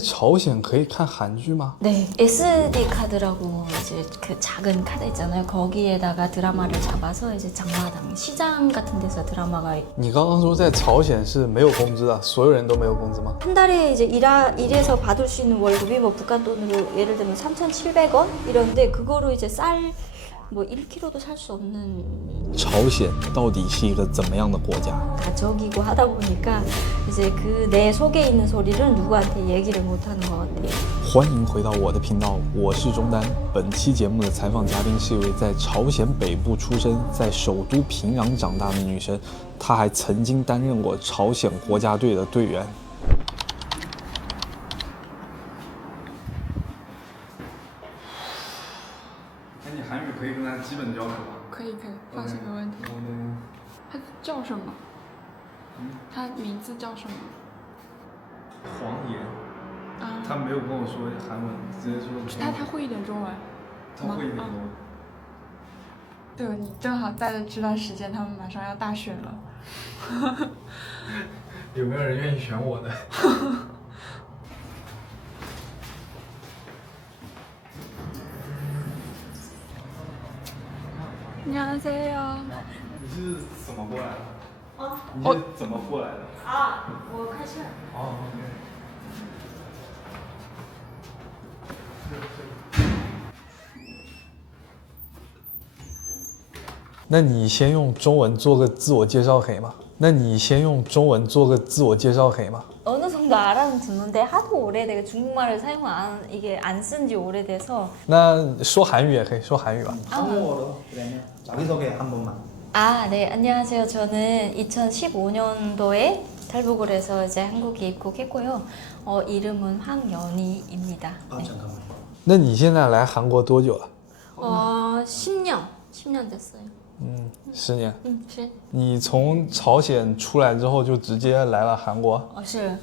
朝鲜可以看韩剧吗？ 네, SD 카드라고 이제 그 작은 카드 있잖아요. 거기에다가 드라마를 잡아서 이제 장마당 시장 같은 데서 드라마가 你刚刚说在朝鲜是没有工资的，所有人都没有工资吗？ 한 달에 이제 일해서 받을 수 있는 월급이 뭐 북한 돈으로 예를 들면 3,700원 이런데 그거로 이제 쌀 뭐 1kg도 살 수 없는 朝鲜到底是一个怎么样的国家？ 가족이고 하다 보니까 이제 그 내 속에 있는 소리를 누구한테 얘기를 못 하는 것 같아요. 欢迎回到我的频道，我是中丹。本期节目的采访嘉宾是一位在朝鲜北部出生，在首都平壤长大的女生，她还曾经担任过朝鲜国家队的队员。那你韩语可以跟他基本交流吗？可以，放心，没问题。他叫什么？他名字叫什么？黄岩。啊，他没有跟我说韩文，直接说。他会一点中文。他会一点中文。对，你正好在的这段时间，他们马上要大选了。有没有人愿意选我的？ 안녕하세요。你是怎么过来的？哦，你是怎么过来的？啊，我开车。哦，OK。那你先用中文做个自我介绍可以吗？那你先用中文做个自我介绍可以吗？ 어느 정도 알아는 듣는데 하도 오래되게 중국말을 이게 안 쓴 지 오래돼서 那说韩语也可以，说韩语吧。 한국어로 그러면 자기소개 한 번만. 아, 네, 안녕하세요. 저는 2015년도에 탈북을 해서 이제 한국에 입국했고요. 이름은 황연희입니다. 아 네. 잠깐만. 那你现在来韩国多久了？ 10년 됐어요. 10年。是。你从朝鲜出来之后就直接来了韩国？ 是.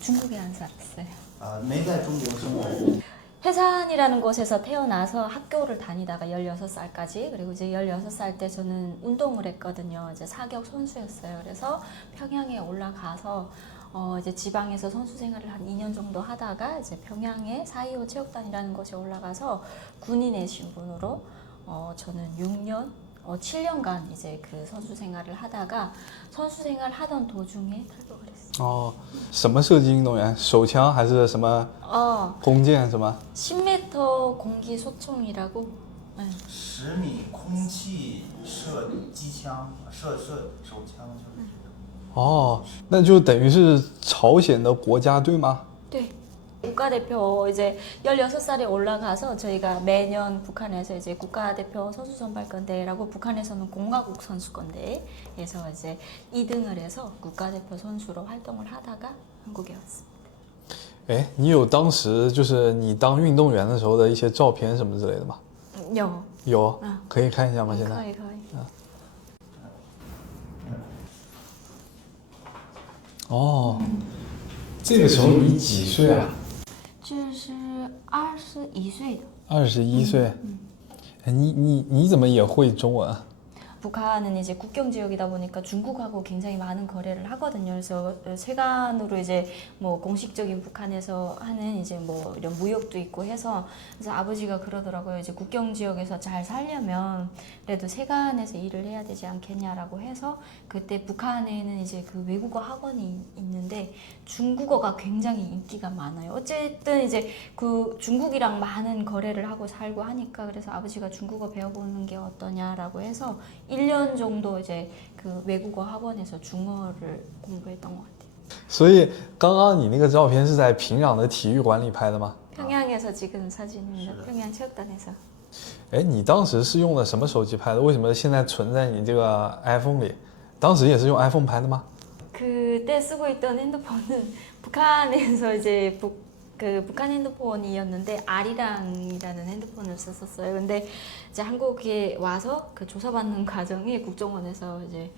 중국에 안 살았어요. 아, 내가 중국 생활. 해산이라는 곳에서 태어나서 학교를 다니다가 16살까지 그리고 이제 16살 때 저는 운동을 했거든요. 이제 사격 선수였어요. 그래서 평양에 올라가서 이제 지방에서 선수 생활을 한 2년 정도 하다가 이제 평양에 4.25 체육단이라는 곳에 올라가서 군인의 신분으로 저는 7년간 이제 그 선수 생활을 하다가 선수 생활 하던 도중에 탈북을 했어요. 哦，什么射击运动员？手枪还是什么弓箭什么？ 10m 공기 소총이라고. 네. 10米空气射机枪，射手枪就是这个。哦，那就等于是朝鲜的国家队吗？ 네. 국가대표 이제 16살에 올라가서 저희가 매년 북한에서 이제 국가대표 선수 선발권 대회라고 북한에서는 공화국 선수권 대회에서 이제 2등을 해서 국가대표 선수로 활동을 하다가 한국에 왔습니다. 哎，你有当时就是你当运动员的时候的一些照片什么之类的吗？ 요. 有，可以看一下吗？现在？ 거의. 哦，这个时候你几岁啊？这是21岁的。 21岁。哎，你怎么也会中文啊？ 북한은 이제 국경 지역이다 보니까 중국하고 굉장히 많은 거래를 하거든요. 그래서 세간으로 이제 뭐 공식적인 북한에서 하는 이제 뭐 이런 무역도 있고 해서 그래서 아버지가 그러더라고요. 이제 국경 지역에서 잘 살려면 그래도 세간에서 일을 해야 되지 않겠냐라고 해서 그때 북한에는 이제 그 외국어 학원이 있는데 중국어가 굉장히 인기가 많아요. 어쨌든 이제 그 중국이랑 많은 거래를 하고 살고 하니까 그래서 아버지가 중국어 배워보는 게 어떠냐라고 해서 1년 정도 이제 그 외국어 학원에서 중어를 공부했던 것 같아요. 所以刚刚你那个照片是在平壤的体育馆里拍的吗？ 평양에서 찍은 사진입니다. 평양 체육단에서. 哎，你当时是用的什么手机拍的？为什么现在存在你这个 iPhone 里？当时也是用 iPhone 拍的吗？ 그때 쓰고 있던 핸드폰은 북한에서 이제 북한 핸드폰이었는데 아리랑이라는 핸드폰을 썼었어요. 근데 이제 한국에 와서 그 조사받는 과정에 국정원에서 이제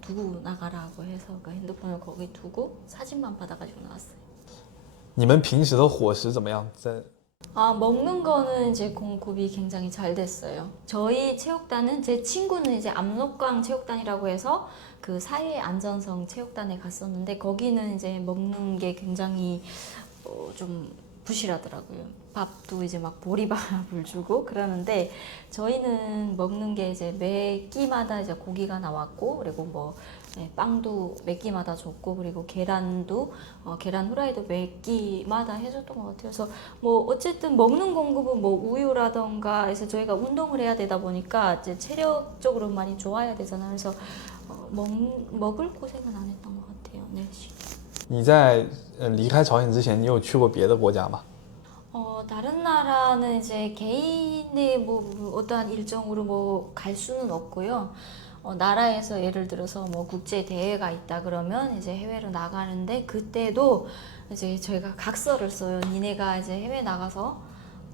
두고 나가라고 해서 그 핸드폰을 거기 두고 사진만 받아가지고 나왔어요. 你们平时的伙食怎么样？在 아, 먹는 거는 이제 공급이 굉장히 잘 됐어요. 저희 체육단은 제 친구는 이제 압록강 체육단이라고 해서 그 사회 안전성 체육단에 갔었는데 거기는 이제 먹는 게 굉장히 좀 부실하더라고요. 밥도 이제 막 보리밥을 주고 그러는데 저희는 먹는 게 이제 매 끼마다 이제 고기가 나왔고 그리고 뭐 빵도 매 끼마다 줬고 그리고 계란도 계란 후라이도 매 끼마다 해줬던 것 같아요. 그래서 뭐 어쨌든 먹는 공급은 뭐 우유라던가 해서 저희가 운동을 해야 되다 보니까 이제 체력적으로 많이 좋아야 되잖아요. 그래서 먹을 고생은 안 했던 것 같아요. 네. 你在离开朝鲜之前，你有去过别的国家吗？ 다른 나라는 이제 개인의 뭐 어떠한 일정으로 뭐 갈 수는 없고요. 나라에서 예를 들어서 뭐 국제 대회가 있다 그러면 이제 해외로 나가는데 그때도 이제 저희가 각서를 써요. 니네가 이제 해외 나가서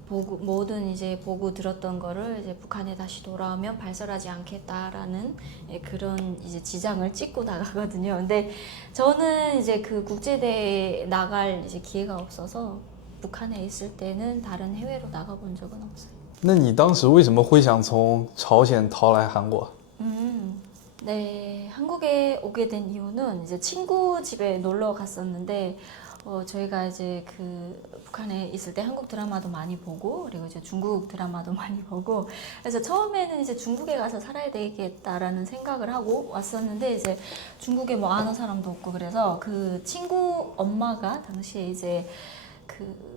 모든 이제 보고 들었던 거를 이제 북한에 다시 돌아오면 발설하지 않겠다라는 그런 이제 지장을 찍고 나가거든요. 근데 저는 이제 그 국제대회 나갈 이제 기회가 없어서 북한에 있을 때는 다른 해외로 나가본 적은 없어요. 那你当时为什么会想从朝鲜逃来韩国？ 네, 한국에 오게 된 이유는 이제 친구 집에 놀러 갔었는데 저희가 이제 그 북한에 있을 때 한국 드라마도 많이 보고 그리고 이제 중국 드라마도 많이 보고 그래서 처음에는 이제 중국에 가서 살아야 되겠다라는 생각을 하고 왔었는데 이제 중국에 뭐 아는 사람도 없고 그래서 그 친구 엄마가 당시에 이제 그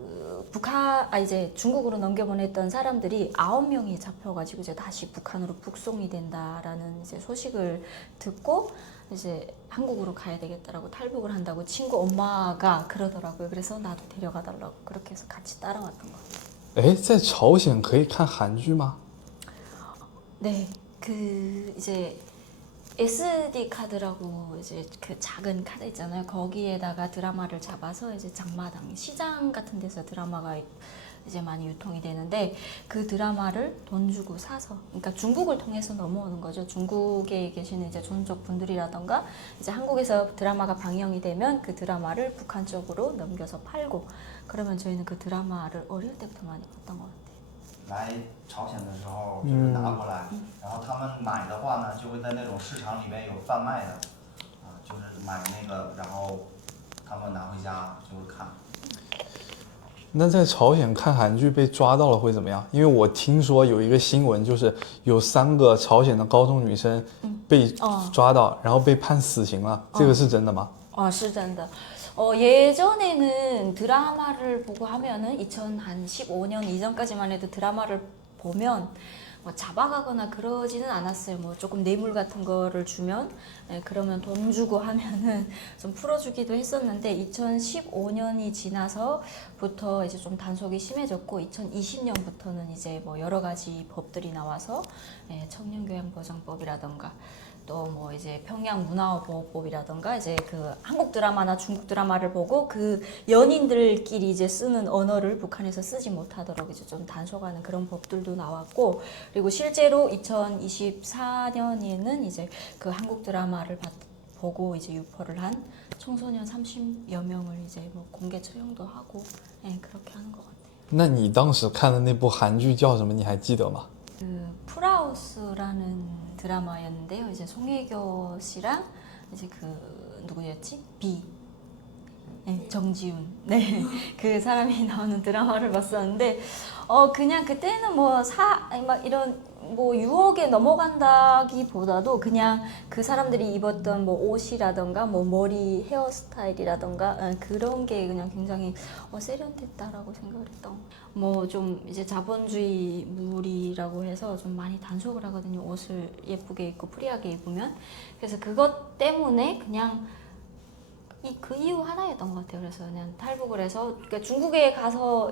이제 중국으로 넘겨보냈던 사람들이 9명이 잡혀가지고 이제 다시 북한으로 북송이 된다라는 이제 소식을 듣고 이제 한국으로 가야 되겠다라고 탈북을 한다고 친구 엄마가 그러더라고요. 그래서 나도 데려가달라고 그렇게 해서 같이 따라왔던 것 같아요. 哎，在朝鲜可以看韩剧吗？ 네, 그 이제 SD 카드라고 이제 그 작은 카드 있잖아요. 거기에다가 드라마를 잡아서 이제 장마당 시장 같은 데서 드라마가 이제 많이 유통이 되는데 그 드라마를 돈 주고 사서 그러니까 중국을 통해서 넘어오는 거죠. 중국에 계시는 이제 존족 분들이라던가 이제 한국에서 드라마가 방영이 되면 그 드라마를 북한 쪽으로 넘겨서 팔고 그러면 저희는 그 드라마를 어릴 때부터 많이 봤던 것 같아요. 来朝鲜的时候就是拿过来，然后他们买的话呢，就会在那种市场里面有贩卖的，就是买那个，然后他们拿回家就会看。那在朝鲜看韩剧被抓到了会怎么样？因为我听说有一个新闻，就是有3个朝鲜的高中女生被抓到，然后被判死刑了，这个是真的吗？ 是真的. 예전에는 드라마를 보고 하면은 2015년 이전까지만 해도 드라마를 보면 뭐 잡아가거나 그러지는 않았어요. 뭐 조금 뇌물 같은 거를 주면 그러면 돈 주고 하면은 좀 풀어주기도 했었는데 2015년이 지나서부터 이제 좀 단속이 심해졌고 2020년부터는 이제 뭐 여러 가지 법들이 나와서 청년교양보장법이라던가 또 뭐 이제 평양 문화보호법이라던가 이제 그 한국 드라마나 중국 드라마를 보고 그 연인들끼리 이제 쓰는 언어를 북한에서 쓰지 못하도록 이제 좀 단속하는 그런 법들도 나왔고 그리고 실제로 2024년에는 이제 그 한국 드라마를 보고 이제 유포를 한 청소년 30여 명을 이제 뭐 공개 처형도 하고 그렇게 하는 것 같아요. 那你当时看的那部韩剧叫什么？你还记得吗？ 그 프라우스라는 드라마였는데요. 이제 송혜교 씨랑 이제 그 누구였지? 정지훈. 네. 그 사람이 나오는 드라마를 봤었는데 그냥 그때는 막 이런 뭐 유혹에 넘어간다기보다도 그냥 그 사람들이 입었던 뭐 옷이라던가 뭐 머리 헤어스타일이라던가 그런 게 그냥 굉장히 세련됐다라고 생각을 했던. 뭐 좀 이제 자본주의물이라고 해서 좀 많이 단속을 하거든요. 옷을 예쁘게 입고 프리하게 입으면. 그래서 그것 때문에 그냥 그 이유 하나였던 것 같아요. 그래서 그냥 탈북을 해서 그러니까 중국에 가서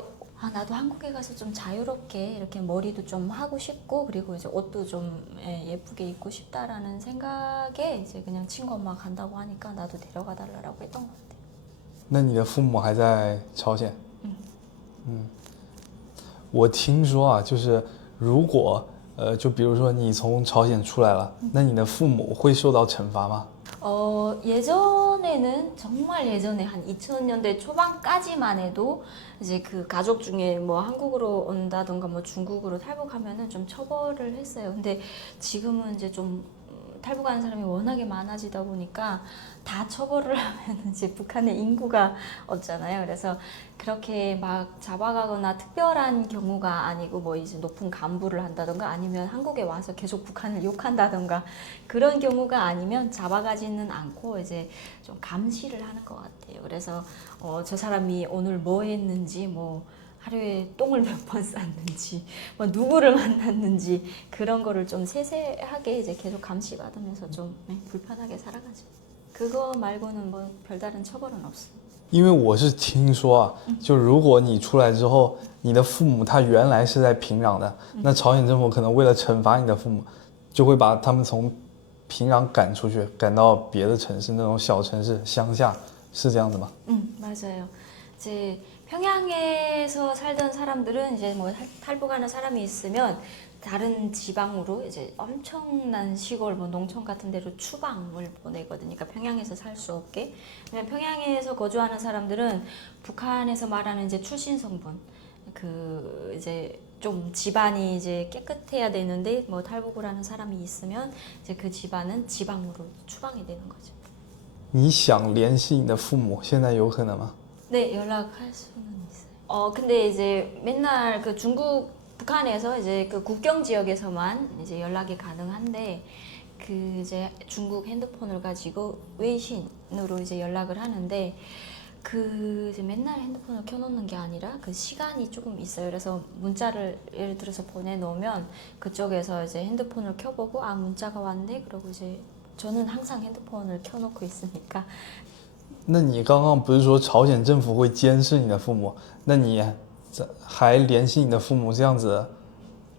나도 한국에 가서 좀 자유롭게 이렇게 머리도 좀 하고 싶고 그리고 이제 옷도 좀 예쁘게 입고 싶다라는 생각에 이제 그냥 친구 엄마가 간다고 하니까 나도 데려가 달라고 했던 것 같아요. 那你的父母还在朝鲜？我听说啊，就是如果就比如说你从朝鲜出来了，那你的父母会受到惩罚吗？ 예전에는 정말 예전에 한 2000년대 초반까지만 해도 이제 그 가족 중에 뭐 한국으로 온다던가 뭐 중국으로 탈북하면은 좀 처벌을 했어요. 근데 지금은 이제 좀 탈북하는 사람이 워낙에 많아지다 보니까 다 처벌을 하면 이제 북한의 인구가 없잖아요. 그래서 그렇게 막 잡아가거나 특별한 경우가 아니고 뭐 이제 높은 간부를 한다던가 아니면 한국에 와서 계속 북한을 욕한다던가 그런 경우가 아니면 잡아가지는 않고 이제 좀 감시를 하는 것 같아요. 그래서 저 사람이 오늘 뭐 했는지 뭐 하루에 똥을 몇 번 쌌는지, 뭐 누구를 만났는지 그런 거를 좀 세세하게 이제 계속 감시받으면서 좀 불편하게 살아가죠. 그거 말고는 뭐 별다른 처벌은 없어요. 因为我是听说啊，就如果你出来之后，你的父母他原来是在平壤的，那朝鲜政府可能为了惩罚你的父母，就会把他们从平壤赶出去，赶到别的城市，那种小城市、乡下，是这样子吗？ 맞아요. 이제 평양에서 살던 사람들은 이제 뭐 탈북하는 사람이 있으면 다른 지방으로 이제 엄청난 시골 뭐 농촌 같은 데로 추방을 보내거든요. 그러니까 평양에서 살 수 없게. 왜냐면 평양에서 거주하는 사람들은 북한에서 말하는 이제 출신 성분 그 이제 좀 집안이 이제 깨끗해야 되는데 뭐 탈북을 하는 사람이 있으면 이제 그 집안은 지방으로 추방이 되는 거죠. 你想联系你的父母，现在有可能吗？ 네, 연락할 수는 있어요. 근데 이제 맨날 그 북한에서 이제 그 국경 지역에서만 이제 연락이 가능한데 그 이제 중국 핸드폰을 가지고 웨이신으로 이제 연락을 하는데 그 이제 맨날 핸드폰을 켜놓는 게 아니라 그 시간이 조금 있어요. 그래서 문자를 예를 들어서 보내놓으면 그쪽에서 이제 핸드폰을 켜보고 아 문자가 왔네. 그러고 이제 저는 항상 핸드폰을 켜놓고 있으니까. 那你刚刚不是说朝鲜政府会监视你的父母？那你还联系你的父母，这样子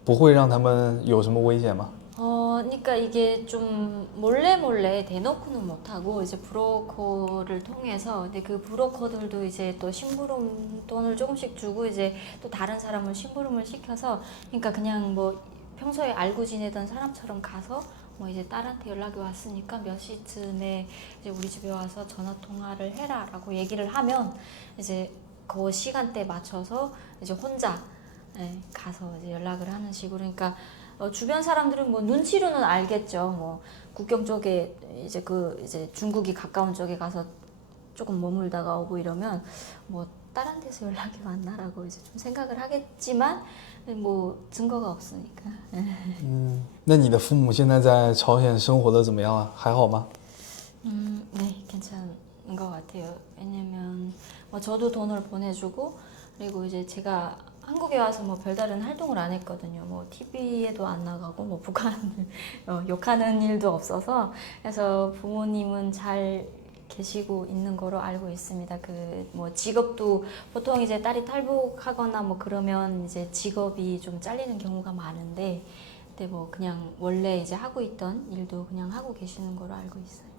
不会让他们有什么危险吗？ 그러니까 이게 좀 몰래 대놓고는 못하고 이제 브로커를 통해서 근데 그 브로커들도 이제 또 심부름 돈을 조금씩 주고 이제 또 다른 사람을 심부름을 시켜서 그러니까 그냥 뭐 평소에 알고 지내던 사람처럼 가서 뭐 이제 딸한테 연락이 왔으니까 몇 시쯤에 이제 우리 집에 와서 전화 통화를 해라라고 얘기를 하면 이제 그 시간대 맞춰서 이제 혼자 가서 이제 연락을 하는 식으로 그러니까 주변 사람들은 뭐 눈치로는 알겠죠. 뭐 국경 쪽에 이제 그 이제 중국이 가까운 쪽에 가서 조금 머물다가 오고 이러면 뭐 다른 데서 연락이 왔나라고 이제 좀 생각을 하겠지만 뭐 증거가 없으니까. 那你的父母现在在朝鲜生活的怎么样啊？还好吗？ 네, 괜찮은 것 같아요. 왜냐면 뭐 저도 돈을 보내주고 그리고 이제 제가 한국에 와서 뭐 별다른 활동을 안 했거든요. 뭐 TV에도 안 나가고 뭐 북한을 욕하는 일도 없어서 그래서 부모님은 잘 계시고 있는 거로 알고 있습니다. 그 뭐 직업도 보통 이제 딸이 탈북하거나 뭐 그러면 이제 직업이 좀 잘리는 경우가 많은데 근데 뭐 그냥 원래 이제 하고 있던 일도 그냥 하고 계시는 거로 알고 있어요.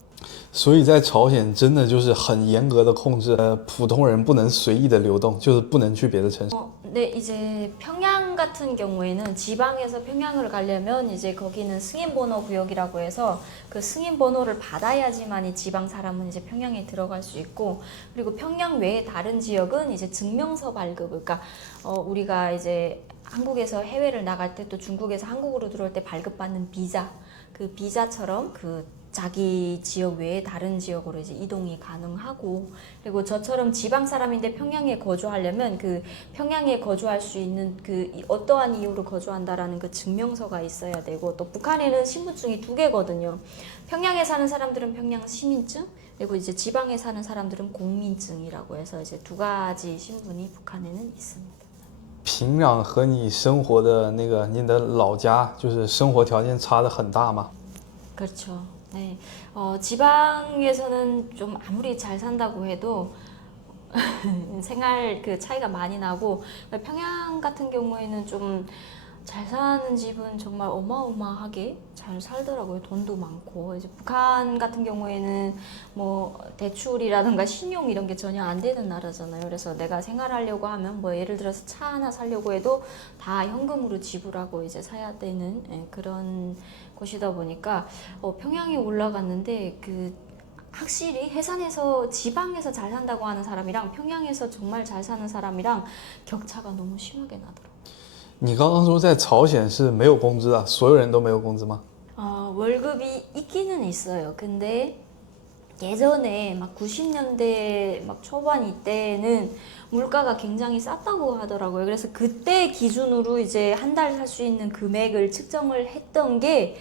所以在朝鲜真的就是很严格的控制，普通人不能随意的流动，就是不能去别的城市。 네, 이제 평양 같은 경우에는 지방에서 평양을 가려면 이제 거기는 승인번호 구역이라고 해서 그 승인번호를 받아야지만 이 지방 사람은 이제 평양에 들어갈 수 있고 그리고 평양 외에 다른 지역은 이제 증명서 발급 그러니까 우리가 이제 한국에서 해외를 나갈 때 또 중국에서 한국으로 들어올 때 발급받는 비자 그 비자처럼 그 자기 지역 외에 다른 지역으로 이제 이동이 가능하고 그리고 저처럼 지방 사람인데 평양에 거주하려면 그 평양에 거주할 수 있는 그 어떠한 이유로 거주한다라는 그 증명서가 있어야 되고 또 북한에는 신분증이 2개거든요. 평양에 사는 사람들은 평양 시민증 그리고 이제 지방에 사는 사람들은 공민증이라고 해서 이제 2가지 신분이 북한에는 있습니다. 平壤和你生活的那个你的老家，就是生活条件差的很大吗？ 그렇죠. 네, 지방에서는 좀 아무리 잘 산다고 해도 생활 그 차이가 많이 나고 평양 같은 경우에는 좀 잘 사는 집은 정말 어마어마하게 잘 살더라고요. 돈도 많고 이제 북한 같은 경우에는 뭐 대출이라든가 신용 이런 게 전혀 안 되는 나라잖아요. 그래서 내가 생활하려고 하면 뭐 예를 들어서 차 하나 사려고 해도 다 현금으로 지불하고 이제 사야 되는 그런 곳이다 보니까 평양에 올라갔는데 그 확실히 해산에서 지방에서 잘 산다고 하는 사람이랑 평양에서 정말 잘 사는 사람이랑 격차가 너무 심하게 나더라고요. 你刚刚说在朝鲜是没有工资的，所有人都没有工资吗？ 월급이 있기는 있어요. 근데 예전에 막 90년대 막 초반 이때는 물가가 굉장히 쌌다고 하더라고요. 그래서 그때 기준으로 이제 한 달 살 수 있는 금액을 측정을 했던 게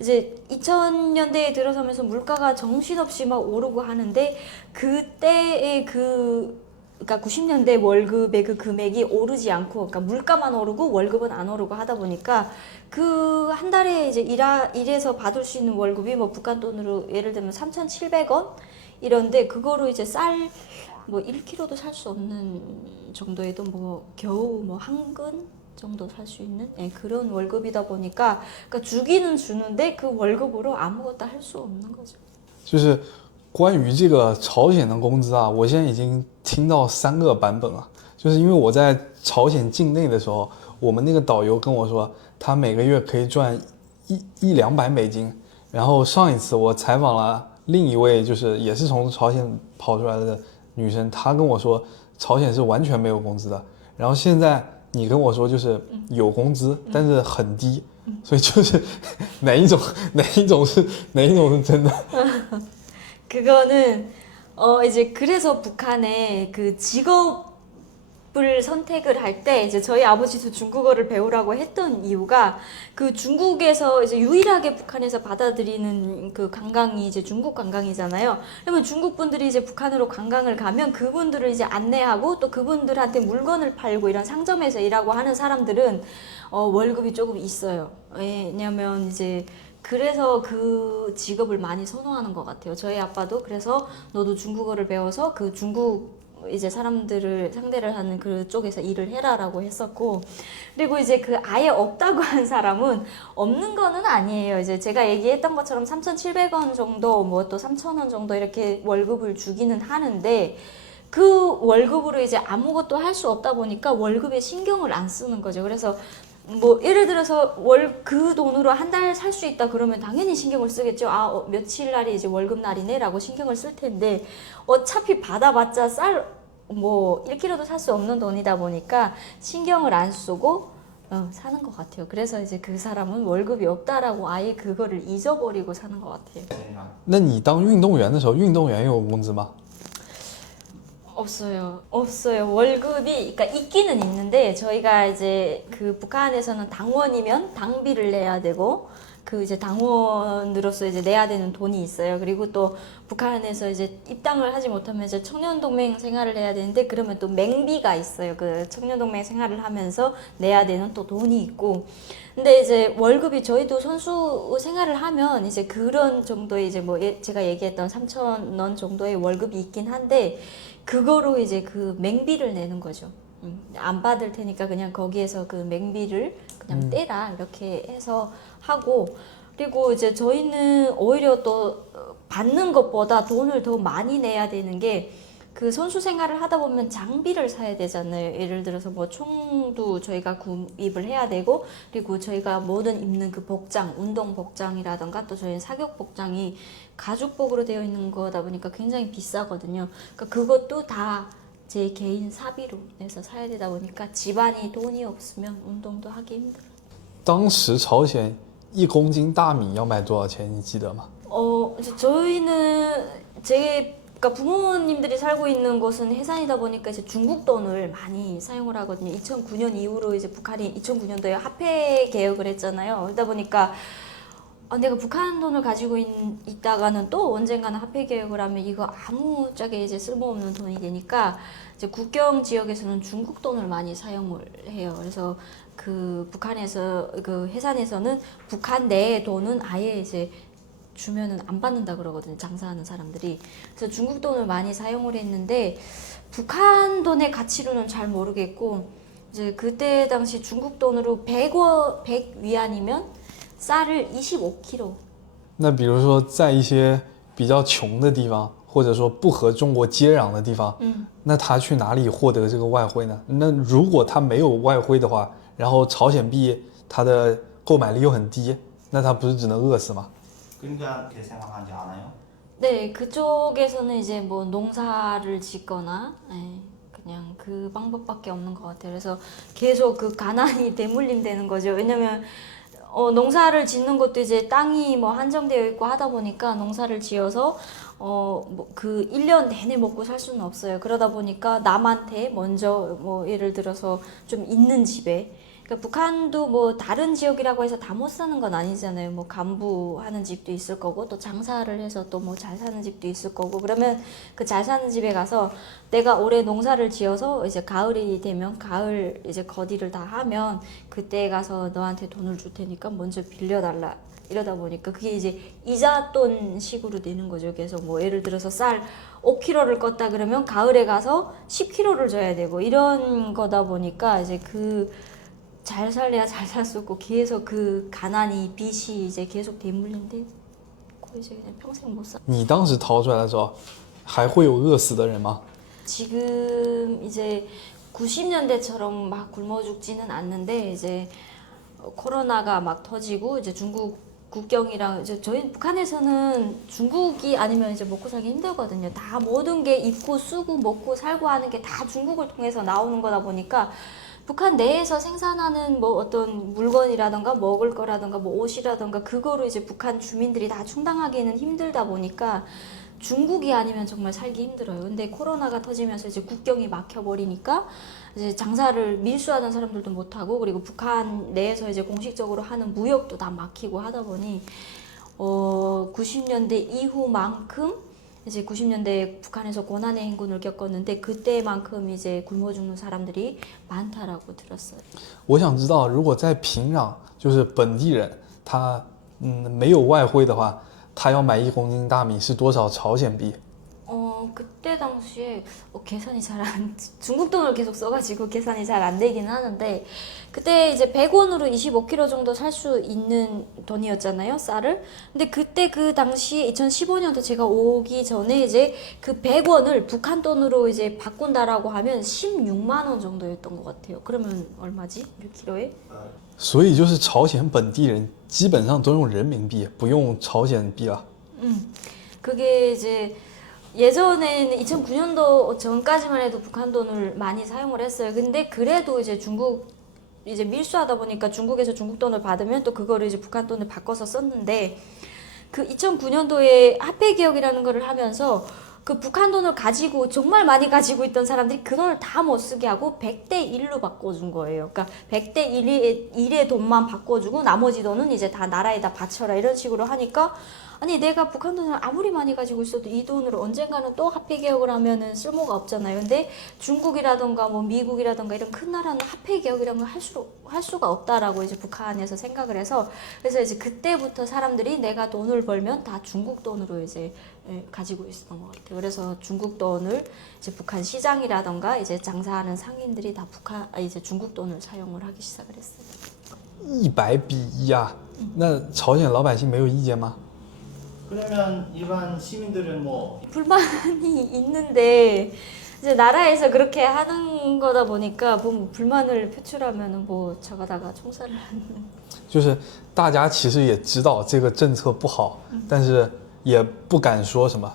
이제 2000년대에 들어서면서 물가가 정신없이 막 오르고 하는데 그때의 그러니까 90년대 월급의 그 금액이 오르지 않고, 그러니까 물가만 오르고 월급은 안 오르고 하다 보니까 그 한 달에 이제 일해서 받을 수 있는 월급이 뭐 북한 돈으로 예를 들면 3,700원 이런데 그거로 이제 쌀 뭐 1kg도 살 수 없는 정도에도 뭐 겨우 뭐 한 근 정도 살 수 있는 그런 월급이다 보니까 그러니까 주기는 주는데 그 월급으로 아무것도 할 수 없는 거죠. 就是关于这个朝鲜的工资啊，我现在已经听到3个版本了。就是因为我在朝鲜境内的时候，我们那个导游跟我说，他每个月可以赚100-200美金。然后上一次我采访了另一位，就是也是从朝鲜跑出来的女生，她跟我说朝鲜是完全没有工资的。然后现在你跟我说就是有工资，但是很低，所以就是哪一种是真的？ 그거는 이제 그래서 북한의 그 직업을 선택을 할 때 이제 저희 아버지도 중국어를 배우라고 했던 이유가 그 중국에서 이제 유일하게 북한에서 받아들이는 그 관광이 이제 중국 관광이잖아요. 그러면 중국 분들이 이제 북한으로 관광을 가면 그분들을 이제 안내하고 또 그분들한테 물건을 팔고 이런 상점에서 일하고 하는 사람들은 월급이 조금 있어요. 왜냐면 이제 그래서 그 직업을 많이 선호하는 것 같아요. 저희 아빠도 그래서 너도 중국어를 배워서 그 중국 이제 사람들을 상대를 하는 그쪽에서 일을 해라라고 했었고, 그리고 이제 그 아예 없다고 한 사람은 없는 거는 아니에요. 이제 제가 얘기했던 것처럼 3,700원 정도 뭐 또 3,000원 정도 이렇게 월급을 주기는 하는데 그 월급으로 이제 아무것도 할 수 없다 보니까 월급에 신경을 안 쓰는 거죠. 그래서 뭐 예를 들어서 그 돈으로 한 달 살 수 있다 그러면 당연히 신경을 쓰겠죠. 며칠 날이 이제 월급 날이네라고 신경을 쓸 텐데 어차피 받아봤자 쌀 뭐 1kg도 살 수 없는 돈이다 보니까 신경을 안 쓰고 사는 것 같아요. 그래서 이제 그 사람은 월급이 없다라고 아예 그거를 잊어버리고 사는 것 같아요. 那你当运动员的时候，运动员有工资吗？ 없어요. 월급이, 그러니까 있기는 있는데, 저희가 이제 그 북한에서는 당원이면 당비를 내야 되고, 그 이제 당원으로서 이제 내야 되는 돈이 있어요. 그리고 또 북한에서 이제 입당을 하지 못하면 이제 청년동맹 생활을 해야 되는데, 그러면 또 맹비가 있어요. 그 청년동맹 생활을 하면서 내야 되는 또 돈이 있고. 근데 이제 월급이 저희도 선수 생활을 하면 이제 그런 정도의 이제 뭐 제가 얘기했던 3,000원 정도의 월급이 있긴 한데, 그거로 이제 그 맹비를 내는 거죠. 안 받을 테니까 그냥 거기에서 그 맹비를 그냥 떼라 이렇게 해서 하고, 그리고 이제 저희는 오히려 또 받는 것보다 돈을 더 많이 내야 되는 게 그 선수 생활을 하다 보면 장비를 사야 되잖아요. 예를 들어서 뭐 총도 저희가 구입을 해야 되고, 그리고 저희가 모든 입는 그 복장, 운동 복장이라던가 또 저희는 사격 복장이 가죽복으로 되어 있는 거다 보니까 굉장히 비싸거든요. 그러니까 그것도 다 제 개인 사비로 내서 사야 되다 보니까 집안이 돈이 없으면 운동도 하기 힘들어요. 当时朝鲜1公斤大米要卖多少钱？你记得吗？ 이제 저희는 그러니까 부모님들이 살고 있는 곳은 해산이다 보니까 이제 중국 돈을 많이 사용을 하거든요. 2009년 이후로 이제 북한이 2009년도에 화폐 개혁을 했잖아요. 그러다 보니까 내가 북한 돈을 가지고 있다가는 또 언젠가는 화폐 개혁을 하면 이거 아무짝에 이제 쓸모없는 돈이 되니까 이제 국경 지역에서는 중국 돈을 많이 사용을 해요. 그래서 그 북한에서 그 해산에서는 북한 내의 돈은 아예 이제 주면은 안 받는다 그러거든요. 장사하는 사람들이. 그래서 중국 돈을 많이 사용을 했는데 북한 돈의 가치로는 잘 모르겠고, 이제 그때 당시 중국 돈으로 100위안이면 쌀을 25kg. 那比如说在一些比较穷的地方，或者说不和中国接壤的地方，那他去哪里获得这个外汇呢？那如果他没有外汇的话，然后朝鲜币它的购买力又很低，那他不是只能饿死吗？ 그러니까 그렇게 생각하지 않아요? 네, 그쪽에서는 이제 뭐 농사를 짓거나 그냥 그 방법밖에 없는 것 같아요. 그래서 계속 그 가난이 대물림되는 거죠. 왜냐면 농사를 짓는 것도 이제 땅이 뭐 한정되어 있고 하다 보니까 농사를 지어서 뭐그 1년 내내 먹고 살 수는 없어요. 그러다 보니까 남한테 먼저 뭐 예를 들어서 좀 있는 집에, 그러니까 북한도 뭐 다른 지역이라고 해서 다 못 사는 건 아니잖아요. 뭐 간부하는 집도 있을 거고 또 장사를 해서 또 뭐 잘 사는 집도 있을 거고, 그러면 그 잘 사는 집에 가서 내가 올해 농사를 지어서 이제 가을이 되면 가을 이제 거디를 다 하면 그때 가서 너한테 돈을 줄 테니까 먼저 빌려달라. 이러다 보니까 그게 이제 이자돈 식으로 되는 거죠. 그래서 뭐 예를 들어서 쌀 5kg를 껐다 그러면 가을에 가서 10kg를 줘야 되고 이런 거다 보니까 이제 그 잘 살래야 잘 살 수 없고 계속 그 가난이 빚이 이제 계속 대물림돼 이제 그냥 평생 못 살. 你当时逃出来的时候，还会有饿死的人吗？ 지금 이제 90년대처럼 막 굶어 죽지는 않는데 이제 코로나가 막 터지고 이제 중국 국경이랑 이제 저희 북한에서는 중국이 아니면 이제 먹고 살기 힘들거든요. 다 모든 게 입고 쓰고 먹고 살고 하는 게 다 중국을 통해서 나오는 거다 보니까 북한 내에서 생산하는 뭐 어떤 물건이라던가 먹을 거라던가 뭐 옷이라던가 그거로 이제 북한 주민들이 다 충당하기는 힘들다 보니까 중국이 아니면 정말 살기 힘들어요. 근데 코로나가 터지면서 이제 국경이 막혀버리니까 이제 장사를 밀수하는 사람들도 못하고, 그리고 북한 내에서 이제 공식적으로 하는 무역도 다 막히고 하다 보니 90년대 이후만큼 이제 90년대에 북한에서 고난의 행군을 겪었는데 그때만큼 이제 굶어 죽는 사람들이 많다라고 들었어요. 我想知道，如果在平壤，就是本地人，他没有外汇的话，他要买1公斤大米是多少朝鲜币？ 그때 당시에 계산이 잘 안, 중국 돈을 계속 써가지고 계산이 잘 안 되긴 하는데, 그때 이제 100원으로 25kg 정도 살 수 있는 돈이었잖아요, 쌀을. 근데 그때 그 당시 2015년도 제가 오기 전에 이제 그 100원을 북한 돈으로 이제 바꾼다라고 하면 16만 원 정도였던 것 같아요. 그러면 얼마지? 1kg에? 所以就是朝鲜本地人基本上都用人民币，不用朝鲜币了。 그게 이제 예전에는 2009년도 전까지만 해도 북한 돈을 많이 사용을 했어요. 근데 그래도 이제 중국 이제 밀수하다 보니까 중국에서 중국 돈을 받으면 또 그거를 이제 북한 돈을 바꿔서 썼는데, 그 2009년도에 화폐 개혁이라는 거를 하면서 그 북한 돈을 가지고 정말 많이 가지고 있던 사람들이 그 돈을 다 못 쓰게 하고 100대 1로 바꿔준 거예요. 그러니까 100대 1의 돈만 바꿔주고 나머지 돈은 이제 다 나라에다 바쳐라 이런 식으로 하니까, 아니 내가 북한 돈을 아무리 많이 가지고 있어도 이 돈으로 언젠가는 또 화폐 개혁을 하면은 쓸모가 없잖아요. 근데 중국이라던가 뭐 미국이라던가 이런 큰 나라는 화폐 개혁이라는 걸 할 수가 없다라고 이제 북한에서 생각을 해서, 그래서 이제 그때부터 사람들이 내가 돈을 벌면 다 중국 돈으로 이제 가지고 있었던 것 같아요. 그래서 중국 돈을 이제 북한 시장이라던가 이제 장사하는 상인들이 다 이제 중국 돈을 사용을 하기 시작을 했어요. 100比1啊，那朝鲜老百姓没有意见吗？ 그러면 일반 시민들은 뭐 불만이 있는데 이제 나라에서 그렇게 하는 거다 보니까 뭐 불만을 표출하면은 뭐 저가다가 총살을 하는. 就是大家其实也知道这个政策不好，但是也不敢说什么。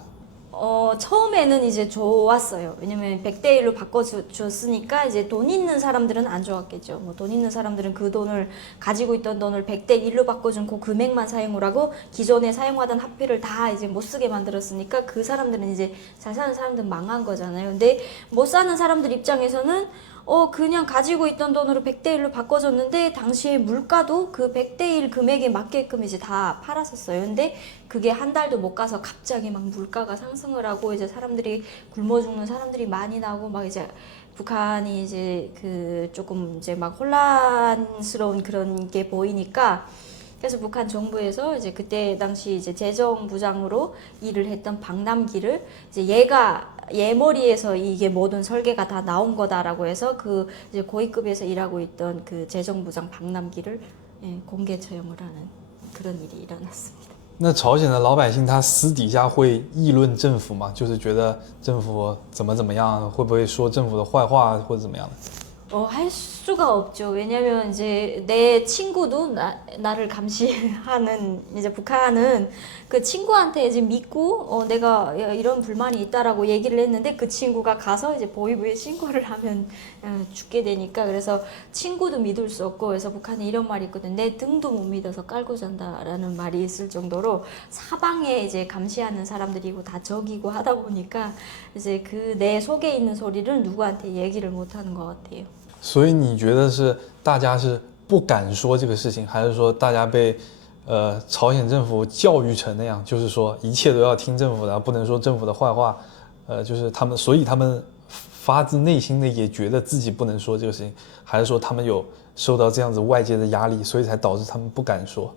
처음에는 이제 좋았어요. 왜냐면 100대 1로 바꿔줬으니까 이제 돈 있는 사람들은 안 좋았겠죠. 뭐 돈 있는 사람들은 그 돈을 가지고 있던 돈을 100대 1로 바꿔준 그 금액만 사용을 하고 기존에 사용하던 화폐를 다 이제 못 쓰게 만들었으니까 그 사람들은 이제 잘 사는 사람들은 망한 거잖아요. 근데 못 사는 사람들 입장에서는 그냥 가지고 있던 돈으로 100대 1로 바꿔줬는데 당시에 물가도 그 100대 1 금액에 맞게끔 이제 다 팔았었어요. 근데 그게 한 달도 못 가서 갑자기 막 물가가 상승을 하고 이제 사람들이 굶어 죽는 사람들이 많이 나고 막 이제 북한이 이제 그 조금 이제 막 혼란스러운 그런 게 보이니까, 그래서 북한 정부에서 이제 그때 당시 이제 재정부장으로 일을 했던 박남기를 이제 얘 머리에서 이게 모든 설계가 다 나온 거다라고 해서 그 이제 고위급에서 일하고 있던 그 재정부장 박남기를 공개 처형을 하는 그런 일이 일어났습니다. 那朝鲜的老百姓他私底下会议论政府吗？就是觉得政府怎么样，会不会说政府的坏话或者怎么样的？ 할 수가 없죠. 왜냐면 이제 내 친구도 나를 감시하는 이제 북한은 그 친구한테 이제 믿고 내가 이런 불만이 있다라고 얘기를 했는데 그 친구가 가서 이제 보위부에 신고를 하면 죽게 되니까 그래서 친구도 믿을 수 없고 그래서 북한에 이런 말이 있거든. 내 등도 못 믿어서 깔고 잔다라는 말이 있을 정도로 사방에 이제 감시하는 사람들이고 다 적이고 하다 보니까 이제 그 내 속에 있는 소리를 누구한테 얘기를 못 하는 것 같아요. 所以你觉得是大家是不敢说这个事情，还是说大家被朝鲜政府教育成那样，就是说一切都要听政府的，不能说政府的坏话，就是他们，所以他们发自内心的也觉得自己不能说这个事情，还是说他们有受到这样子外界的压力，所以才导致他们不敢说？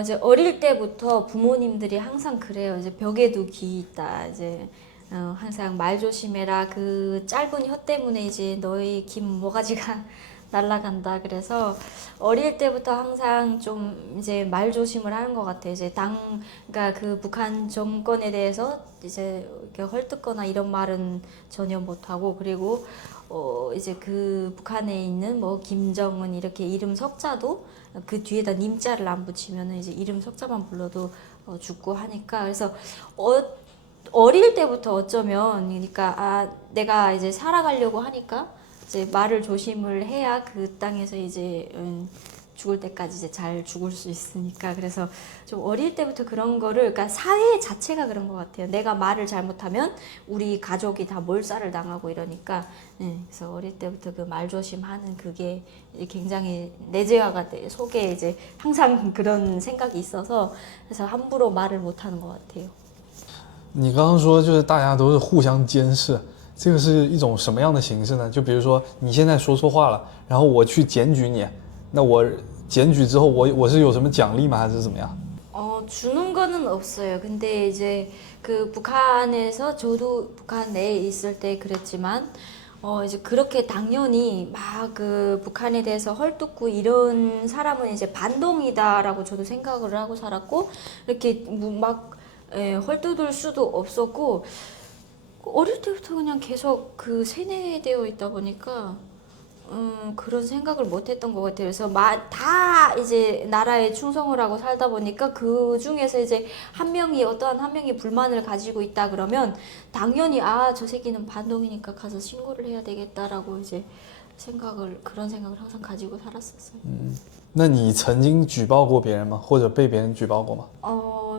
이제 어릴 때부터 부모님들이 항상 그래요. 이제 벽에도 기 있다. 이제 항상 말 조심해라. 그 짧은 혀 때문에 이제 너의 긴 모가지가 날아간다. 그래서 어릴 때부터 항상 좀 이제 말 조심을 하는 것 같아요. 이제 그러니까 그 북한 정권에 대해서 이제 이렇게 헐뜯거나 이런 말은 전혀 못하고 그리고 이제 그 북한에 있는 뭐 김정은 이렇게 이름 석자도 그 뒤에다 님자를 안 붙이면은 이제 이름 석자만 불러도 죽고 하니까 그래서 어릴 때부터 어쩌면 그러니까 내가 이제 살아가려고 하니까 이제 말을 조심을 해야 그 땅에서 이제 죽을 때까지 이제 잘 죽을 수 있으니까 그래서 좀 어릴 때부터 그런 거를 그러니까 사회 자체가 그런 것 같아요. 내가 말을 잘못하면 우리 가족이 다 몰살을 당하고 이러니까 그래서 어릴 때부터 그 말 조심하는 그게 굉장히 내재화가 돼 속에 이제 항상 그런 생각이 있어서 그래서 함부로 말을 못하는 것 같아요. 你刚刚说就是大家都是互相监视，这个是一种什么样的形式呢？就比如说你现在说错话了，然后我去检举你，那我检举之后我是有什么奖励吗？还是怎么样？ 주는 거는 없어요. 근데 이제 그 북한에서 저도 북한 내에 있을 때 그랬지만 이제 그렇게 당연히 막 그 북한에 대해서 헐뜯고 이런 사람은 이제 반동이다라고 저도 생각을 하고 살았고 이렇게 막 헐뜯을 수도 없었고 어릴 때부터 그냥 계속 그 세뇌되어 있다 보니까 그런 생각을 못했던 것 같아요. 그래서 다 이제 나라에 충성을 하고 살다 보니까 그 중에서 이제 어떠한 한 명이 불만을 가지고 있다 그러면 당연히 저 새끼는 반동이니까 가서 신고를 해야 되겠다라고 이제 그런 생각을 항상 가지고 살았었어요. 那你曾经举报过别人吗？或者被别人举报过吗？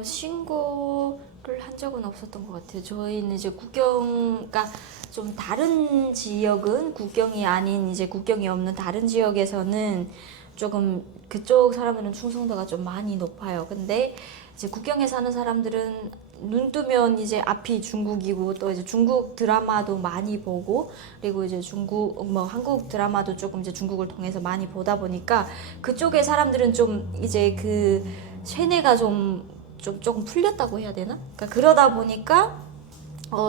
신고를 한 적은 없었던 것 같아요. 저희는 이제 그러니까 좀 다른 지역은 국경이 아닌 이제 국경이 없는 다른 지역에서는 조금 그쪽 사람들은 충성도가 좀 많이 높아요. 근데 이제 국경에 사는 사람들은 눈 뜨면 이제 앞이 중국이고 또 이제 중국 드라마도 많이 보고 그리고 이제 한국 드라마도 조금 이제 중국을 통해서 많이 보다 보니까 그쪽의 사람들은 좀 이제 그 세뇌가 조금 풀렸다고 해야 되나? 그러니까 그러다 보니까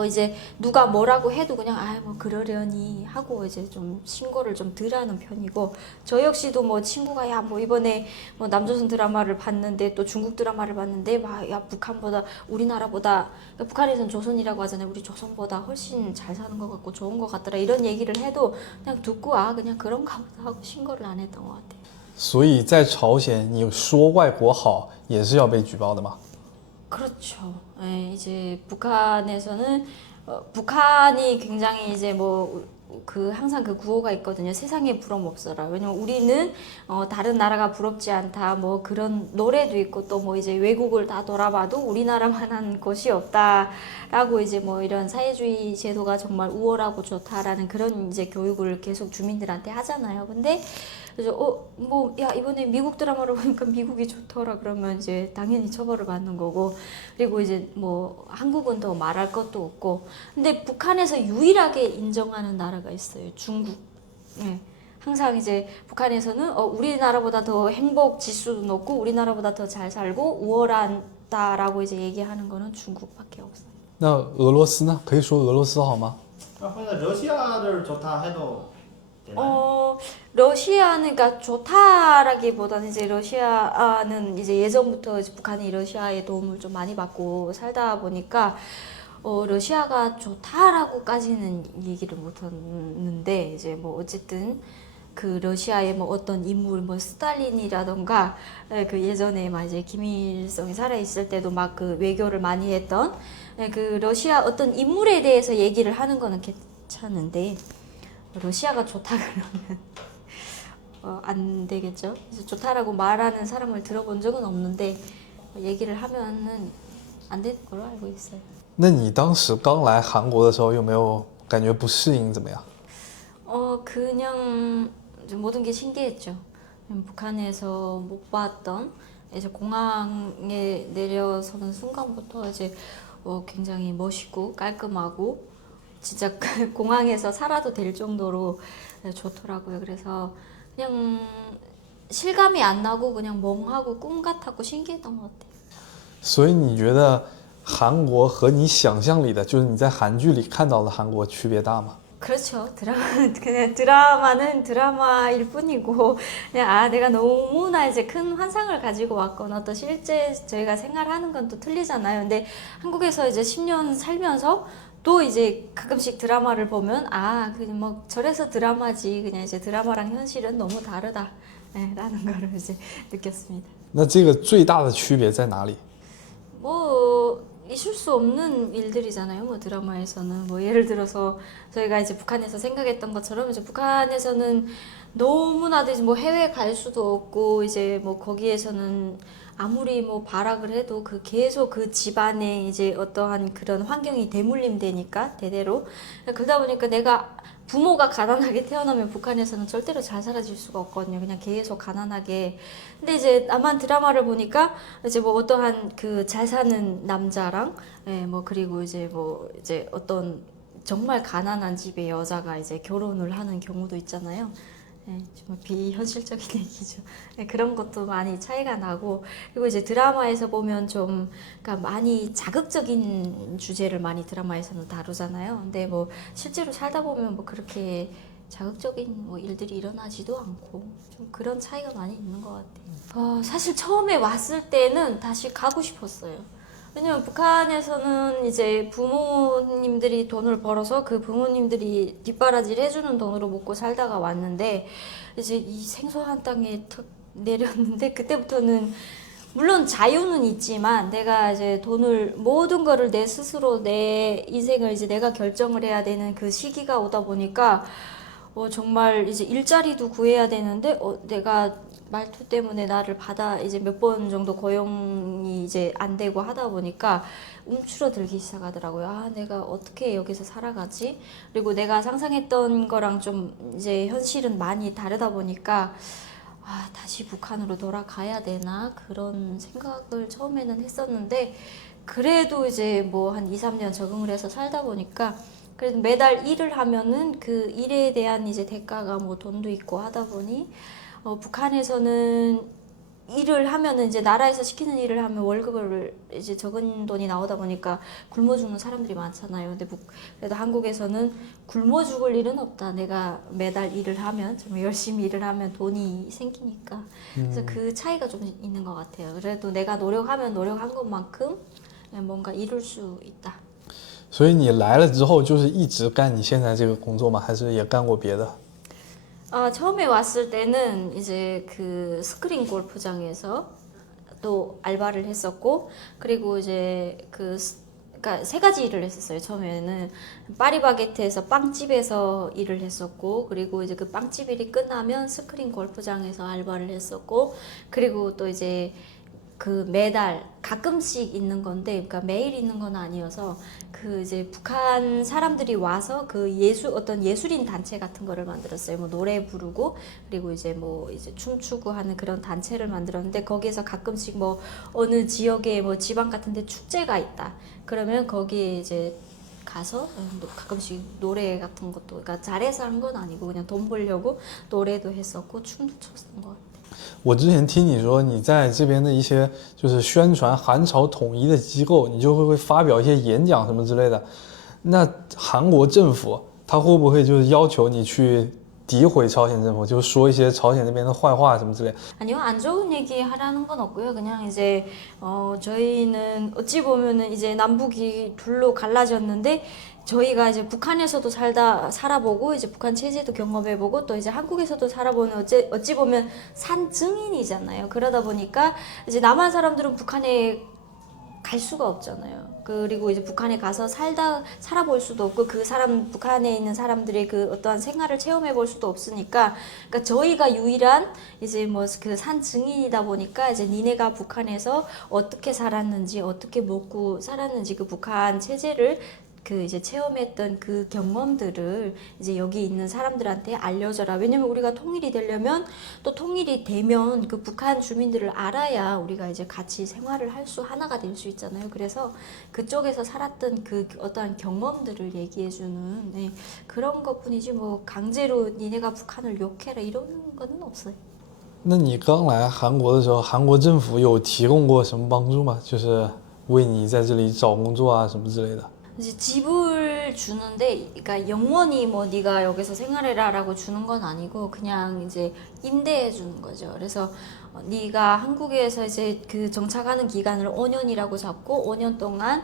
이제 누가 뭐라고 해도 그냥 뭐 그러려니 하고 이제 좀 신고를 좀 덜 하는 편이고 저 역시도 뭐 친구가 뭐 이번에 뭐 남조선 드라마를 봤는데 또 중국 드라마를 봤는데 북한보다 우리나라보다 그러니까 북한에서는 조선이라고 하잖아요. 우리 조선보다 훨씬 잘 사는 것 같고 좋은 것 같더라 이런 얘기를 해도 그냥 듣고 그냥 그런가 보다 하고 신고를 안 했던 것 같아요. 所以在朝鲜，你说外国好也是要被举报的吗？ 그렇죠. 이제 북한에서는 북한이 굉장히 이제 항상 그 구호가 있거든요. 세상에 부러움 없어라. 왜냐면 우리는 다른 나라가 부럽지 않다. 뭐 그런 노래도 있고 또 뭐 이제 외국을 다 돌아봐도 우리나라만한 곳이 없다라고 이제 뭐 이런 사회주의 제도가 정말 우월하고 좋다라는 그런 이제 교육을 계속 주민들한테 하잖아요. 근데 그래서 이번에 미국 드라마를 보니까 미국이 좋더라 그러면 이제 당연히 처벌을 받는 거고 그리고 이제 뭐 한국은 더 말할 것도 없고 근데 북한에서 유일하게 인정하는 나라가 있어요. 중국. 항상 이제 북한에서는 우리나라보다 더 행복 지수도 높고 우리나라보다 더 잘 살고 우월하다라고 이제 얘기하는 거는 중국밖에 없어요. 那俄罗斯呢？可以说俄罗斯好吗？ 러시아를 좋다 해도 러시아는 그러니까 좋다라기보다는 이제 러시아는 이제 예전부터 이제 북한이 러시아의 도움을 좀 많이 받고 살다 보니까 러시아가 좋다라고까지는 얘기를 못했는데 이제 뭐 어쨌든 그 러시아의 뭐 어떤 인물 뭐 스탈린이라던가 그 예전에 막 이제 김일성이 살아 있을 때도 막 그 외교를 많이 했던 그 러시아 어떤 인물에 대해서 얘기를 하는 거는 괜찮은데 러시아가 좋다 그러면 안 되겠죠. 그래서 좋다라고 말하는 사람을 들어본 적은 없는데 얘기를 하면은 안 되는 걸로 알고 있어요. 那你当时刚来韩国的时候，有没有感觉不适应？怎么样？ 그냥 모든 게 신기했죠. 북한에서 못 봤던 이제 공항에 내려서는 순간부터 이제 굉장히 멋있고 깔끔하고 진짜 공항에서 살아도 될 정도로 좋더라고요. 그래서 그냥 실감이 안 나고 그냥 멍하고 꿈 같았고 신기했던 것 같아요. 所以你觉得韩国和你想象里的，就是你在韩剧里看到的韩国区别大吗？ 그렇죠. 그냥 드라마는 드라마일 뿐이고, 그냥 내가 너무나 이제 큰 환상을 가지고 왔거나 또 실제 저희가 생활하는 건 또 틀리잖아요. 근데 한국에서 이제 10년 살면서 또 이제 가끔씩 드라마를 보면, 그냥 뭐 저래서 드라마지. 그냥 이제 드라마랑 현실은 너무 다르다. 라는 거를 이제 느꼈습니다. 那这个最大的区别在哪里？ 뭐 있을 수 없는 일들이잖아요. 뭐 드라마에서는 뭐 예를 들어서 저희가 이제 북한에서 생각했던 것처럼 이제 북한에서는 너무나도 이제 뭐 해외 갈 수도 없고 이제 뭐 거기에서는 아무리 뭐 발악을 해도 그 계속 그 집안에 이제 어떠한 그런 환경이 대물림되니까 대대로 그러다 보니까 내가 부모가 가난하게 태어나면 북한에서는 절대로 잘 살아질 수가 없거든요. 그냥 계속 가난하게. 근데 이제 남한 드라마를 보니까 이제 뭐 어떠한 그 잘 사는 남자랑 뭐 그리고 이제 뭐 이제 어떤 정말 가난한 집의 여자가 이제 결혼을 하는 경우도 있잖아요. 정말 비현실적인 얘기죠. 그런 것도 많이 차이가 나고 그리고 이제 드라마에서 보면 좀 그러니까 많이 자극적인 주제를 많이 드라마에서는 다루잖아요. 근데 뭐 실제로 살다 보면 뭐 그렇게 자극적인 뭐 일들이 일어나지도 않고 좀 그런 차이가 많이 있는 것 같아요. 사실 처음에 왔을 때는 다시 가고 싶었어요. 왜냐면 북한에서는 이제 부모님들이 돈을 벌어서 그 부모님들이 뒷바라지를 해주는 돈으로 먹고 살다가 왔는데 이제 이 생소한 땅에 탁 내렸는데 그때부터는 물론 자유는 있지만 내가 이제 돈을 모든 거를 내 스스로 내 인생을 이제 내가 결정을 해야 되는 그 시기가 오다 보니까 정말 이제 일자리도 구해야 되는데 내가 말투 때문에 나를 이제 몇 번 정도 고용이 이제 안 되고 하다 보니까 움츠러들기 시작하더라고요. 내가 어떻게 여기서 살아가지? 그리고 내가 상상했던 거랑 좀 이제 현실은 많이 다르다 보니까 다시 북한으로 돌아가야 되나? 그런 생각을 처음에는 했었는데 그래도 이제 뭐 한 2, 3년 적응을 해서 살다 보니까 그래도 매달 일을 하면은 그 일에 대한 이제 대가가 뭐 돈도 있고 하다 보니 북한에서는 일을 하면은 이제 나라에서 시키는 일을 하면 월급을 이제 적은 돈이 나오다 보니까 굶어 죽는 사람들이 많잖아요. 근데 그래도 한국에서는 굶어 죽을 일은 없다. 내가 매달 일을 하면 좀 열심히 일을 하면 돈이 생기니까. 그래서 그 차이가 좀 있는 것 같아요. 그래도 내가 노력하면 노력한 것만큼 뭔가 이룰 수 있다. 所以你来了之后就是一直干你现在这个工作吗？还是也干过别的？ 처음에 왔을 때는 이제 그 스크린 골프장에서 또 알바를 했었고 그리고 이제 그러니까 세 가지 일을 했었어요. 처음에는 파리바게트에서 빵집에서 일을 했었고 그리고 이제 그 빵집 일이 끝나면 스크린 골프장에서 알바를 했었고 그리고 또 이제 그 매달 가끔씩 있는 건데, 그러니까 매일 있는 건 아니어서 그 이제 북한 사람들이 와서 그 어떤 예술인 단체 같은 거를 만들었어요. 뭐 노래 부르고 그리고 이제 뭐 이제 춤추고 하는 그런 단체를 만들었는데 거기에서 가끔씩 뭐 어느 지역에 뭐 지방 같은데 축제가 있다. 그러면 거기에 이제 가서 가끔씩 노래 같은 것도 그러니까 잘해서 한 건 아니고 그냥 돈 벌려고 노래도 했었고 춤도 췄던 것 같아요. 我之前听你说你在这边的一些就是宣传韩朝统一的机构，你就会发表一些演讲什么之类的。那韩国政府他会不会就是要求你去诋毁朝鲜政府，就说一些朝鲜那边的坏话什么之类。 아니요, 안 좋은 얘기 하라는 건 없고요. 그냥 이제 저희는 어찌 보면은 이제 남북이 둘로 갈라졌는데 저희가 이제 북한에서도 살아보고 이제 북한 체제도 경험해보고 또 이제 한국에서도 살아보는 어찌 보면 산 증인이잖아요. 그러다 보니까 이제 남한 사람들은 북한에 갈 수가 없잖아요. 그리고 이제 북한에 가서 살아볼 수도 없고 북한에 있는 사람들의 그 어떠한 생활을 체험해 볼 수도 없으니까, 그러니까 저희가 유일한 이제 뭐 그 산 증인이다 보니까 이제 니네가 북한에서 어떻게 살았는지, 어떻게 먹고 살았는지 그 북한 체제를 그 이제 체험했던 그 경험들을 이제 여기 있는 사람들한테 알려줘라. 왜냐면 우리가 통일이 되려면 또 통일이 되면 그 북한 주민들을 알아야 우리가 이제 같이 생활을 할 수 하나가 될 수 있잖아요. 그래서 그쪽에서 살았던 그 어떠한 경험들을 얘기해주는 네, 그런 것뿐이지 뭐 강제로 니네가 북한을 욕해라 이러는 거는 없어요. 那你刚来韩国的时候，韩国政府有提供过什么帮助吗？就是为你在这里找工作啊什么之类的。 이제 집을 주는데, 그러니까 영원히 뭐 네가 여기서 생활해라라고 주는 건 아니고 그냥 이제 임대해 주는 거죠. 그래서 네가 한국에서 이제 그 정착하는 기간을 5년이라고 잡고 5년 동안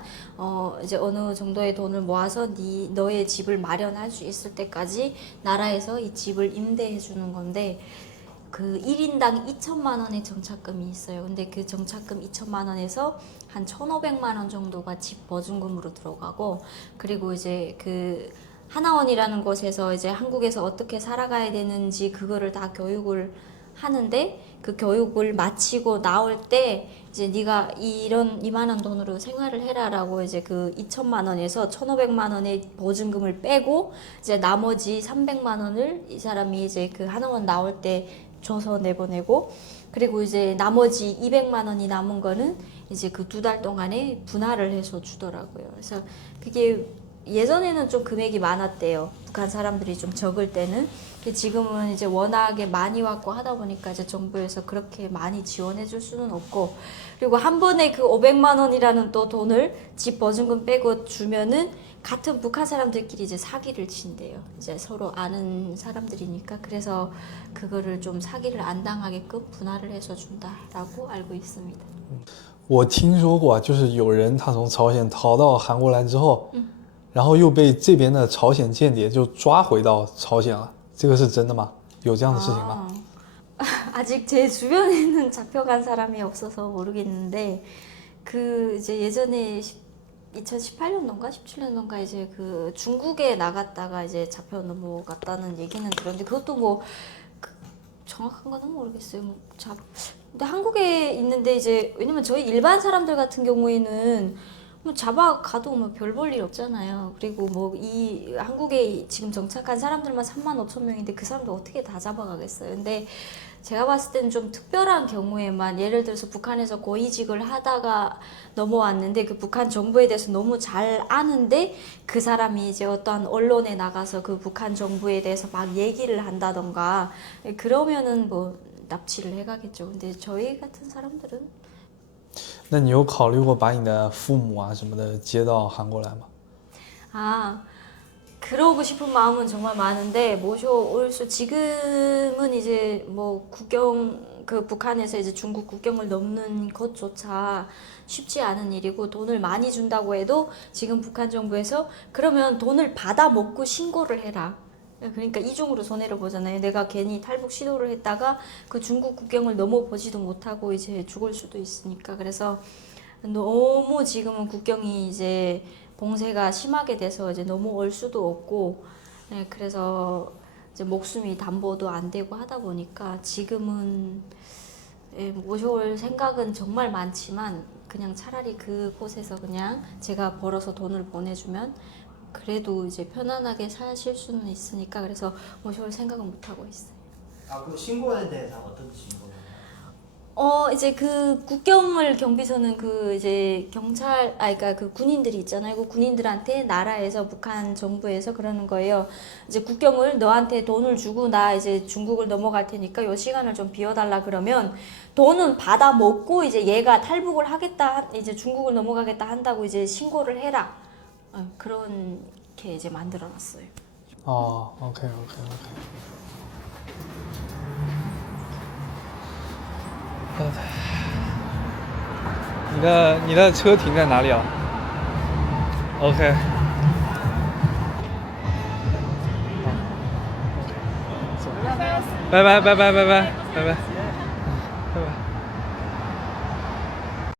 이제 어느 정도의 돈을 모아서 너의 집을 마련할 수 있을 때까지 나라에서 이 집을 임대해 주는 건데. 그 1인당 2천만 원의 정착금이 있어요. 근데 그 정착금 2천만 원에서 한 1,500만 원 정도가 집 보증금으로 들어가고, 그리고 이제 그 하나원이라는 곳에서 이제 한국에서 어떻게 살아가야 되는지 그거를 다 교육을 하는데, 그 교육을 마치고 나올 때 이제 네가 이만한 돈으로 생활을 해라라고 이제 그 2천만 원에서 1,500만 원의 보증금을 빼고 이제 나머지 300만 원을 이 사람이 이제 그 하나원 나올 때 줘서 내보내고, 그리고 이제 나머지 200만 원이 남은 거는 이제 그 2달 동안에 분할을 해서 주더라고요. 그래서 그게 예전에는 좀 금액이 많았대요. 북한 사람들이 좀 적을 때는. 지금은 이제 워낙에 많이 왔고 하다 보니까 이제 정부에서 그렇게 많이 지원해 줄 수는 없고, 그리고 한 번에 그 500만 원이라는 또 돈을 집 보증금 빼고 주면은 같은 북한 사람들끼리 이제 사기를 친대요. 이제 서로 아는 사람들이니까. 그래서 그거를 좀 사기를 안 당하게끔 분할을 해서 준다라고 알고 있습니다. 我听说过，就是有人他从朝鲜逃到韩国来之后，然后又被这边的朝鲜间谍就抓回到朝鲜了，这个是真的吗？有这样的事情吗？ 아직 제 주변에는 잡혀간 사람이 없어서 모르겠는데, 그 이제 예전에 2018년도인가 17년도인가 이제 그 중국에 나갔다가 이제 잡혀 넘어갔다는 얘기는 들었는데, 그것도 뭐 정확한 거는 모르겠어요. 근데 한국에 있는데 이제 왜냐면 저희 일반 사람들 같은 경우에는 뭐 잡아가도 뭐 별 볼 일 없잖아요. 그리고 뭐 이 한국에 지금 정착한 사람들만 35,000명인데 그 사람들 어떻게 다 잡아가겠어요. 근데 제가 봤을 때는 좀 특별한 경우에만, 예를 들어서 북한에서 고위직을 하다가 넘어왔는데 그 북한 정부에 대해서 너무 잘 아는데 그 사람이 이제 어떠한 언론에 나가서 그 북한 정부에 대해서 막 얘기를 한다던가 그러면은 뭐 납치를 해가겠죠. 근데 저희 같은 사람들은 那你有考虑过把你的父母啊什么的接到韩国来吗？ 아, 그러고 싶은 마음은 정말 많은데 모셔올 수 지금은 이제 뭐 그 북한에서 이제 중국 국경을 넘는 것조차 쉽지 않은 일이고, 돈을 많이 준다고 해도 지금 북한 정부에서 그러면 돈을 받아 먹고 신고를 해라. 그러니까 이중으로 손해를 보잖아요. 내가 괜히 탈북 시도를 했다가 그 중국 국경을 넘어보지도 못하고 이제 죽을 수도 있으니까. 그래서 너무 지금은 국경이 이제 봉쇄가 심하게 돼서 이제 넘어올 수도 없고, 네, 그래서 이제 목숨이 담보도 안 되고 하다 보니까 지금은 모셔올 생각은 정말 많지만 그냥 차라리 그곳에서 그냥 제가 벌어서 돈을 보내주면 그래도 이제 편안하게 사실 수는 있으니까, 그래서 모셔올 생각은 못 하고 있어요. 아, 그 신고에 대해서 어떤 신고를? 이제 그 국경을 경비서는 그 이제 그러니까 그 군인들이 있잖아요. 그 군인들한테 나라에서 북한 정부에서 그러는 거예요. 이제 국경을 너한테 돈을 주고 나 이제 중국을 넘어갈 테니까 요 시간을 좀 비워달라 그러면 돈은 받아 먹고 이제 얘가 탈북을 하겠다, 이제 중국을 넘어가겠다 한다고 이제 신고를 해라. 그렇게 이제 만들어놨어요. 哦，OK OK OK。你的车停在哪里啊 ？OK。拜拜拜拜拜拜拜拜。